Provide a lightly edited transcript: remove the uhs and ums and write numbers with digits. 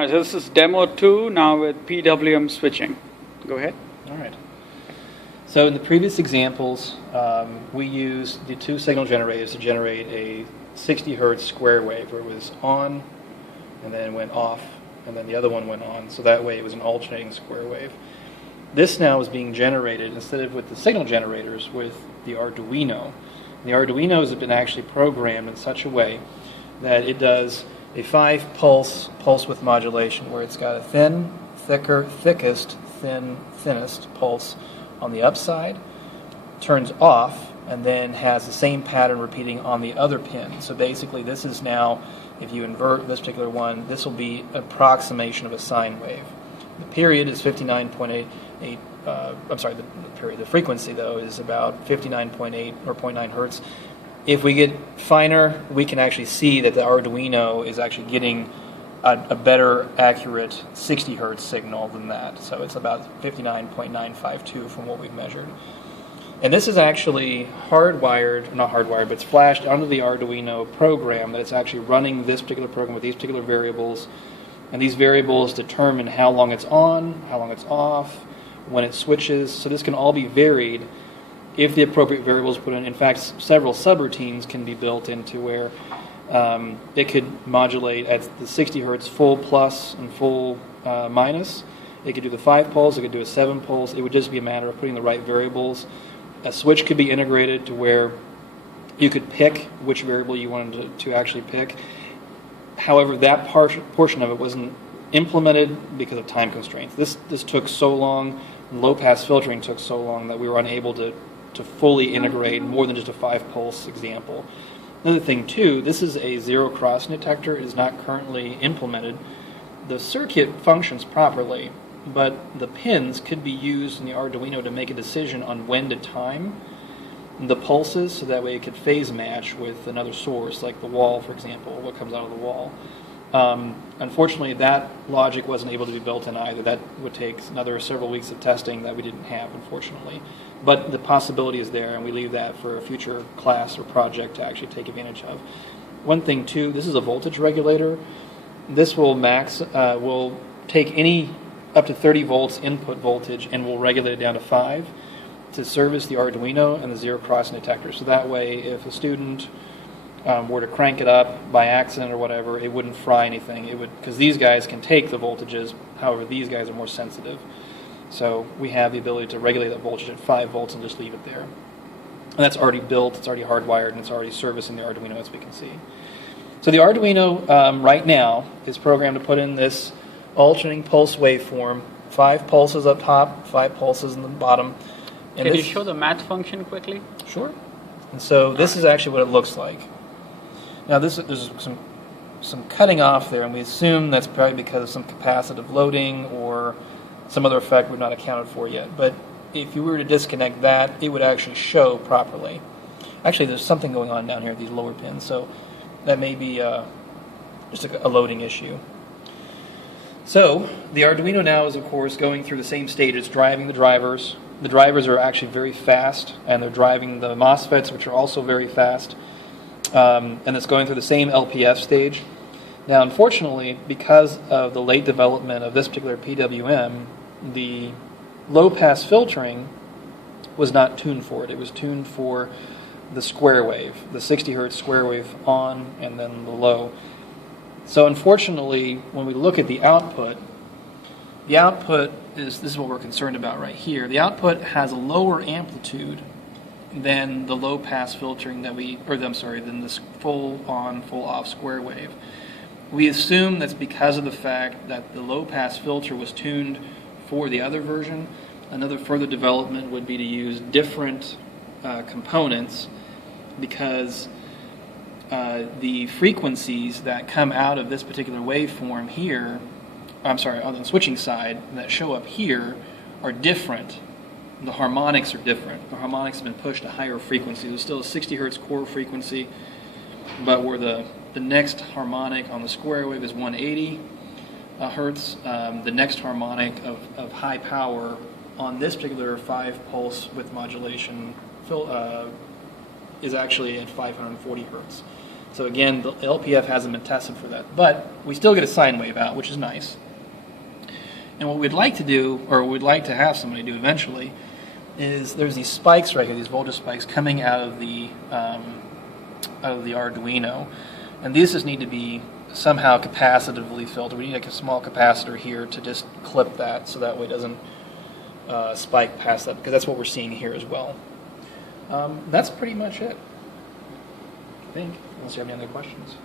All right, so this is demo 2 now with PWM switching. Go ahead. All right. So in the previous examples, we used the two signal generators to generate a 60 hertz square wave where it was on and then went off and then the other one went on. So that way it was an alternating square wave. This now is being generated instead of with the signal generators with the Arduino. The Arduinos have been actually programmed in such a way that it does a 5 pulse width modulation where it's got a thin, thicker, thickest, thin, thinnest pulse on the upside, turns off, and then has the same pattern repeating on the other pin. So basically this is now, if you invert this particular one, this will be an approximation of a sine wave. The period is 59.88, the frequency though is about 59.8 or 0.9 hertz. If we get finer, we can actually see that the Arduino is actually getting a better accurate 60 hertz signal than that. So it's about 59.952 from what we've measured. And this is actually hardwired, not hardwired, but it's flashed onto the Arduino program that it's actually running this particular program with these particular variables. And these variables determine how long it's on, how long it's off, when it switches. So this can all be varied if the appropriate variables put in. In fact, several subroutines can be built into where it could modulate at the 60 hertz full plus and full minus. It could do the 5 pulse, it could do a 7 pulse. It would just be a matter of putting the right variables. A switch could be integrated to where you could pick which variable you wanted to actually pick. However, that portion of it wasn't implemented because of time constraints. This took so long, low-pass filtering took so long that we were unable to fully integrate more than just a 5-pulse example. Another thing, too, this is a zero-cross detector. It is not currently implemented. The circuit functions properly, but the pins could be used in the Arduino to make a decision on when to time the pulses, so that way it could phase match with another source, like the wall, for example, what comes out of the wall. Unfortunately, that logic wasn't able to be built in either. That would take another several weeks of testing that we didn't have, unfortunately. But the possibility is there, and we leave that for a future class or project to actually take advantage of. One thing, too, this is a voltage regulator. This will will take any up to 30 volts input voltage and will regulate it down to 5 to service the Arduino and the zero-cross detector. So that way, if a student were to crank it up by accident or whatever, it wouldn't fry anything. It would, because these guys can take the voltages. However, these guys are more sensitive. So we have the ability to regulate that voltage at 5 volts and just leave it there. And that's already built, it's already hardwired, and it's already servicing the Arduino, as we can see. So the Arduino right now is programmed to put in this alternating pulse waveform, 5 pulses up top, 5 pulses in the bottom. And can you show the math function quickly? Sure. And so this is actually what it looks like. Now there's some cutting off there, and we assume that's probably because of some capacitive loading or some other effect we've not accounted for yet. But if you were to disconnect that, it would actually show properly. Actually, there's something going on down here at these lower pins, so that may be just a loading issue. So the Arduino now is, of course, going through the same stages, driving the drivers. The drivers are actually very fast, and they're driving the MOSFETs, which are also very fast. And it's going through the same LPF stage. Now, unfortunately, because of the late development of this particular PWM, the low-pass filtering was not tuned for it. It was tuned for the square wave, the 60 hertz square wave on and then the low. So unfortunately, when we look at the output is, this is what we're concerned about right here. The output has a lower amplitude than the low-pass filtering that than this full on, full off square wave. We assume that's because of the fact that the low-pass filter was tuned for the other version. Another further development would be to use different components, because the frequencies that come out of this particular waveform here, on the switching side, that show up here are different. The harmonics are different. The harmonics have been pushed to higher frequency. There's still a 60 hertz core frequency, but where the next harmonic on the square wave is 180 hertz, the next harmonic of high power on this particular 5 pulse width modulation is actually at 540 hertz. So again, the LPF hasn't been tested for that, but we still get a sine wave out, which is nice. And what we'd like to do, or we'd like to have somebody do eventually, is there's these spikes right here, these voltage spikes coming out of the Arduino, and these just need to be somehow capacitively filtered. We need like a small capacitor here to just clip that, so that way it doesn't spike past that, because that's what we're seeing here as well. That's pretty much it, I think, unless you have any other questions.